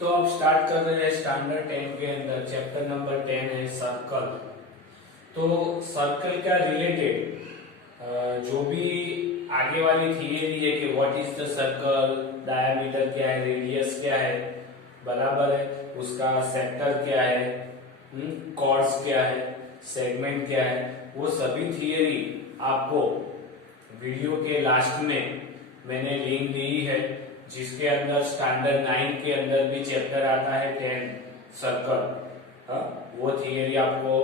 तो अब स्टार्ट कर रहे हैं स्टैंडर्ड 10 के अंदर चैप्टर नंबर 10 है सर्कल। तो सर्कल का रिलेटेड जो भी आगे वाली थियरी है कि what is the circle, diameter क्या है, रेडियस क्या है, बराबर है, उसका सेक्टर क्या है, कॉर्ड्स क्या है, सेगमेंट क्या है, वो सभी थियरी आपको वीडियो के लास्ट में मैंने लिंक दी है, जिसके अंदर स्टैंडर्ड 9 के अंदर भी चैप्टर आता है 10 सर्कल। वो थियरी आपको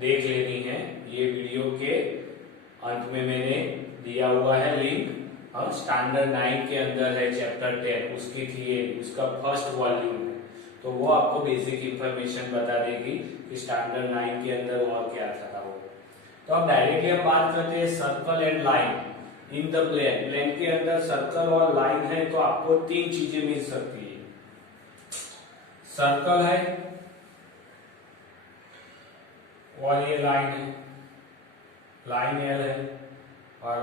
देख लेनी है। ये वीडियो के अंत में मैंने दिया हुआ है लिंक। स्टैंडर्ड 9 के अंदर है चैप्टर 10, उसकी थियरी, उसका फर्स्ट वॉल्यूम है। तो वो आपको बेसिक इंफॉर्मेशन बता देगी कि स्टैंडर्ड 9 के अंदर वो क्या था वो। तो अब डायरेक्टली हम बात करते हैं circle and line in the plane. Plane के अंदर सर्कल और लाइन है तो आपको तीन चीजें मिल सकती है। सर्कल है और ये लाइन है, लाइन एल है, और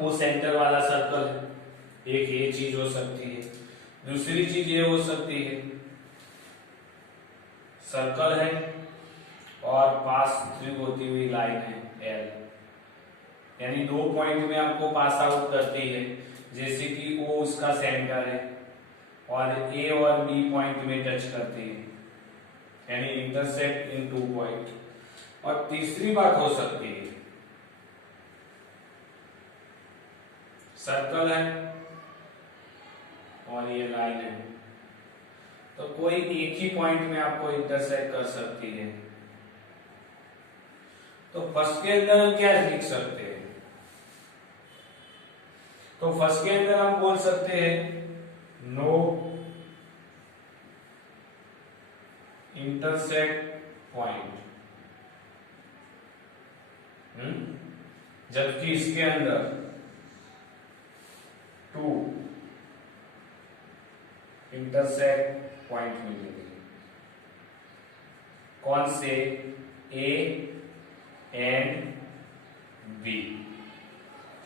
वो सेंटर वाला सर्कल है। एक ये चीज हो सकती है। दूसरी चीज ये हो सकती है, सर्कल है और पास थ्रू होती हुई लाइन है एल, यानी दो पॉइंट में आपको पास आउट करती है, जैसे कि ओ उसका सेंटर है और ए और बी पॉइंट में टच करती है, यानी इंटरसेक्ट इन टू पॉइंट। और तीसरी बात हो सकती है, सर्कल है और ये लाइन है, तो कोई एक ही पॉइंट में आपको इंटरसेक्ट कर सकती है। तो फर्स्ट के अंदर हम क्या लिख सकते हैं? तो फर्स्ट के अंदर हम बोल सकते हैं नो इंटरसेक्ट पॉइंट, जबकि इसके अंदर टू इंटरसेक्ट पॉइंट मिलेंगे। कौन से? A and B.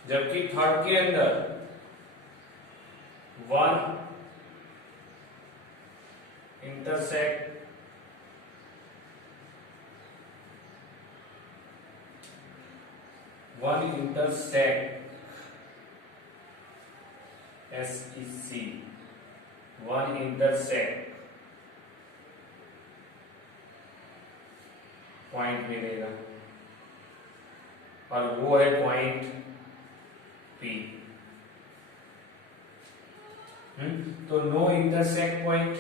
जबकि थर्ड के अंदर one intersect SEC, one intersect point मिलेगा, और वो है पॉइंट P। तो no intersect point,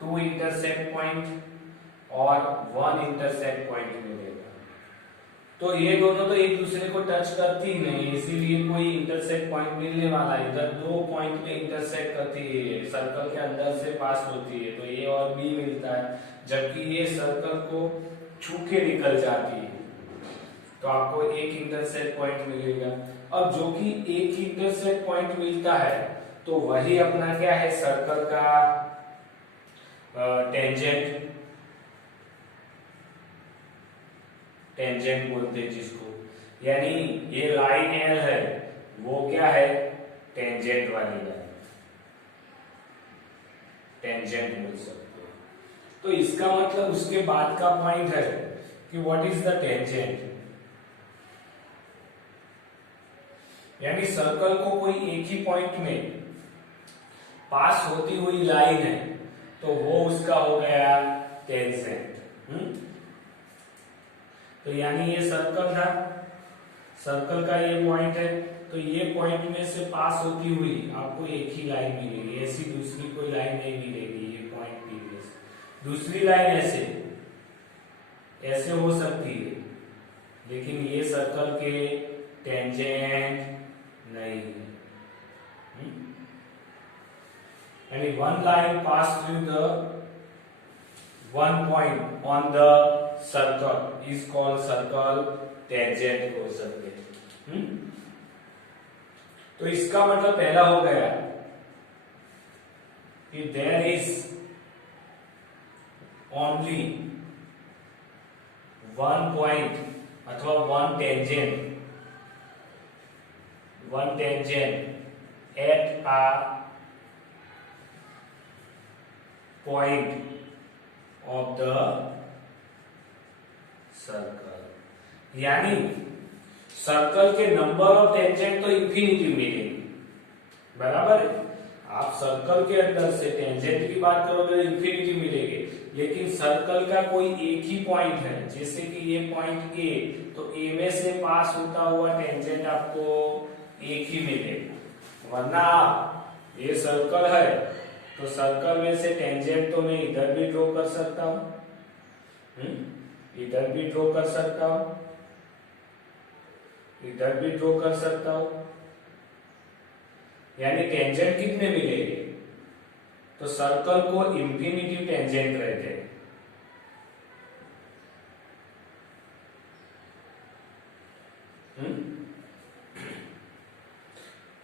two intersect point और वन इंटरसेक्ट पॉइंट मिलेगा। तो ये दोनों तो एक दूसरे को टच करती ही नहीं, इसीलिए कोई इंटरसेक्ट पॉइंट मिलने वाला है। इधर दो पॉइंट में इंटरसेक्ट करती है, सर्कल के अंदर से पास होती है, तो ए और बी मिलता है। जबकि ये सर्कल को छू के निकल जाती है, तो आपको एक इंटरसेक्ट पॉइंट मिलेगा। अब जो कि एक इंटरसेक्ट पॉइंट मिलता है, तो वही अपना क्या है, सर्कल का टेंजेंट, टेंजेंट बोलते हैं जिसको, यानी ये लाइन एल है, वो क्या है, टेंजेंट वाली लाइन, टेंजेंट बोल सकते हो। तो इसका मतलब उसके बाद का पॉइंट है कि व्हाट इज द टेंजेंट, यानी सर्कल को कोई एक ही पॉइंट में पास होती हुई लाइन है, तो वो उसका हो गया टेंजेंट। तो यानी ये सर्कल था, सर्कल का ये पॉइंट है, तो ये पॉइंट में से पास होती हुई आपको एक ही लाइन मिलेगी, ऐसी दूसरी कोई लाइन नहीं मिलेगी। ये पॉइंट P में से दूसरी लाइन ऐसे ऐसे हो सकती है, लेकिन ये सर्कल के टेंजेंट नहीं है। यानी one line pass through the one point on the circle is called circle tangent हो सकते हैं। तो इसका मतलब पहला हो गया कि there is only one point अथवा one tangent at a point of the circle. यानी सर्कल के नंबर ऑफ टेंजेंट तो इंफिनिटी मिलेंगे, बराबर है। आप सर्कल के अंदर से टेंजेंट की बात करोगे तो इंफिनिटी मिलेंगे, लेकिन सर्कल का कोई एक ही पॉइंट है, जैसे कि ये पॉइंट ए, तो ए में से पास होता हुआ टेंजेंट आपको एक ही मिलेगा। वरना आप ये सर्कल है तो सर्कल में से टेंजेंट तो मैं इधर भी ड्रॉ कर सकता हूं, इधर भी ड्रॉ कर सकता हूं, इधर भी ड्रॉ कर सकता हूं। यानी टेंजेंट कितने मिलेंगे? तो सर्कल को इंफिनिटी टेंजेंट रहते हैं।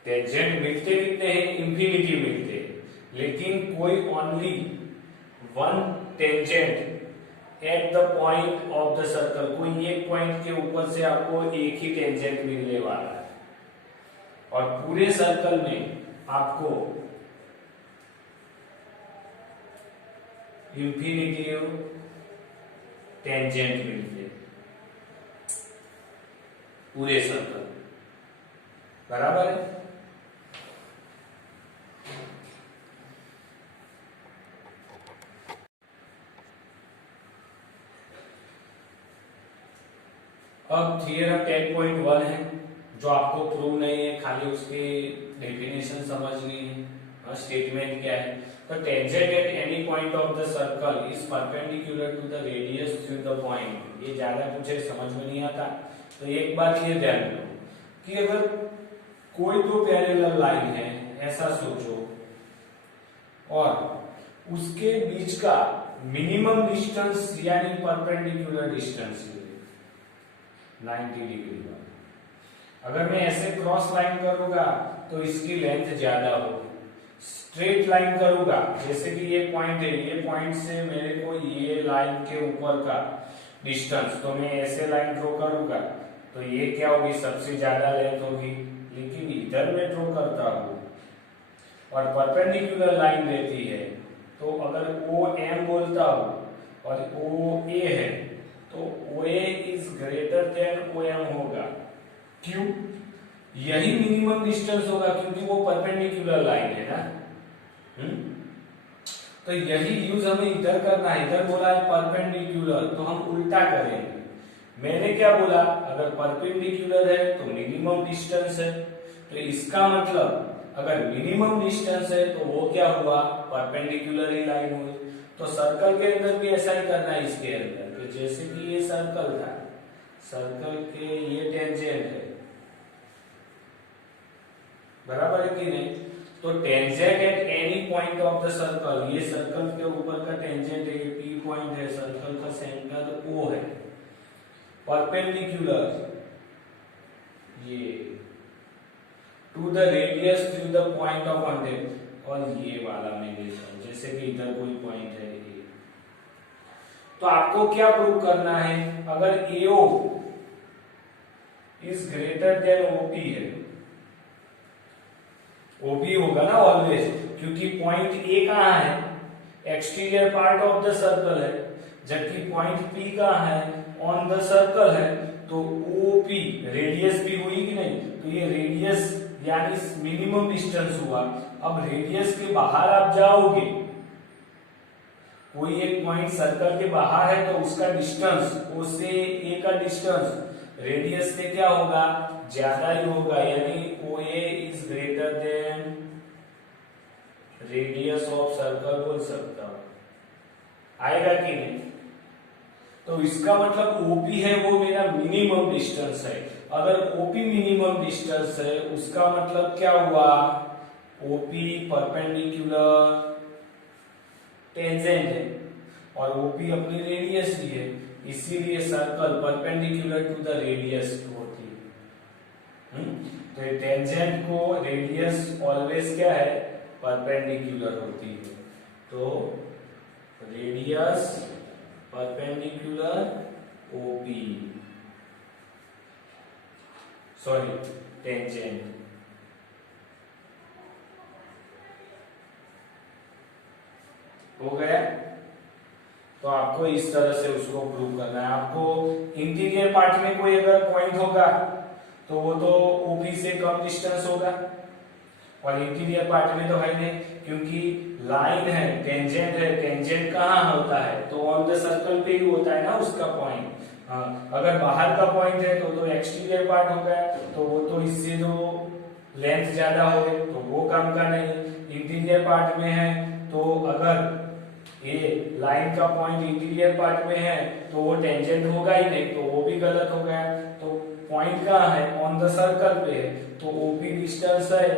टेंजेंट मिलते कितने हैं? इंफिनिटी मिलते हैं, लेकिन कोई only one tangent at the point of the circle, कोई एक पॉइंट के ऊपर से आपको एक ही टेंजेंट मिलने वाला है, और पूरे सर्कल में आपको इंफिनिटी टेंजेंट मिलते पूरे सर्कल, बराबर है। अब थियरम 10.1 है, जो आपको प्रूव नहीं है, खाली उसकी डेफिनेशन समझनी है, स्टेटमेंट क्या है। तो tangent at any point of the circle is perpendicular to the radius through the point. ये ज्यादा मुझे समझ में नहीं आता, तो एक बात ये ध्यान रखो कि अगर कोई दो पैरेलल लाइन है, ऐसा सोचो, और उसके बीच का मिनिमम डिस्टेंस यानी परपेंडिकुलर डिस्टेंस 90 डिग्री का। अगर मैं ऐसे क्रॉस लाइन करूंगा तो इसकी लेंथ ज्यादा होगी। स्ट्रेट लाइन करूंगा, जैसे कि ये पॉइंट है, ये पॉइंट से मेरे को ये लाइन के ऊपर का डिस्टेंस, तो मैं ऐसे लाइन ड्रॉ करूंगा तो ये क्या होगी? सबसे ज्यादा लेंथ होगी। लेकिन इधर मैं ड्रॉ करता हूं और परपेंडिकुलर लाइन रहती है, तो अगर ओ एम बोलता हूं और ओ ए है, तो O A is greater than O M होगा। क्यों? यही मिनिमम डिस्टेंस होगा, क्योंकि वो परपेंडिकुलर लाइन है ना। तो यही यूज हमें इधर करना है। इधर बोला है परपेंडिकुलर, तो हम उल्टा करेंगे। मैंने क्या बोला? अगर परपेंडिकुलर है तो मिनिमम डिस्टेंस है, तो इसका मतलब अगर मिनिमम डिस्टेंस है तो वो क्या हुआ? परपेंडिकुलर ही लाइन हुई। तो सर्कल के अंदर भी ऐसा ही करना है। इसके अंदर तो जैसे कि ये सर्कल था, सर्कल के ये टेंजेंट है, बराबर है कि नहीं? तो tangent at any point of the circle, ये सर्कल के ऊपर का टेंजेंट है, ये पी पॉइंट है, सर्कल का सेंटर ओ है, परपेंडिकुलर ये to the radius through the point of contact, और ये वाला मैं लेता हूं, जैसे कि इधर कोई पॉइंट है ये। तो आपको क्या प्रूव करना है? अगर AO is greater then OP है, OP होगा ना ऑलवेज, क्योंकि पॉइंट A कहां है? Exterior part of the circle है, जबकि पॉइंट P कहां है? ऑन द सर्कल है। तो OP रेडियस भी हुई कि नहीं? तो ये रेडियस यानी मिनिमम डिस्टेंस हुआ। अब रेडियस के बाहर आप जाओगे, कोई एक पॉइंट सर्कल के बाहर है, तो उसका डिस्टेंस O से A का डिस्टेंस रेडियस से क्या होगा? ज्यादा ही होगा, यानी OA is greater then radius of circle बोल सकता हूं। आएगा कि नहीं? तो इसका मतलब OP है वो मेरा मिनिमम डिस्टेंस है। अगर OP मिनिमम डिस्टेंस है, उसका मतलब क्या हुआ? OP परपेंडिकुलर टेंजेंट है और OP अपनी रेडियस भी है, इसीलिए circle perpendicular to the radius होती है। तो टेंजेंट को रेडियस ऑलवेज क्या है? परपेंडिकुलर होती है। तो radius perpendicular OP, sorry tangent. हो गया। तो आपको इस तरह से उसको प्रूव करना है। आपको इंटीरियर पार्ट में कोई अगर पॉइंट होगा तो वो तो ओपी से कम डिस्टेंस होगा, और इंटीरियर पार्ट में तो है नहीं, क्योंकि लाइन है, टेंजेंट है, टेंजेंट कहाँ होता है तो ऑन द सर्कल पे ही होता है ना उसका पॉइंट। हाँ, अगर बाहर का पॉइंट है तो एक्सटीरियर पार्ट हो गया, तो वो तो इससे जो लेंथ ज्यादा हो गई तो वो काम का नहीं। इंटीरियर पार्ट में है तो अगर ये लाइन का पॉइंट इंटीरियर पार्ट में है तो वो टेंजेंट होगा ही नहीं, तो वो भी गलत हो गया। तो पॉइंट कहाँ है, ऑन द सर्कल पे है, तो ओपी डिस्टेंस है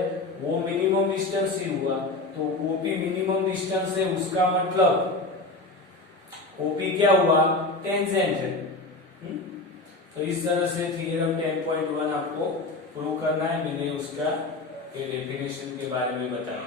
वो मिनिमम डिस्टेंस ही हुआ। तो ओपी मिनिमम डिस्टेंस है, उसका मतलब ओपी क्या हुआ, टेंजेंट है। तो इस तरह से थ्योरम 10.1 आपको प्रूव करना है। मैंने उसका डेफिनेशन के बारे में बताया।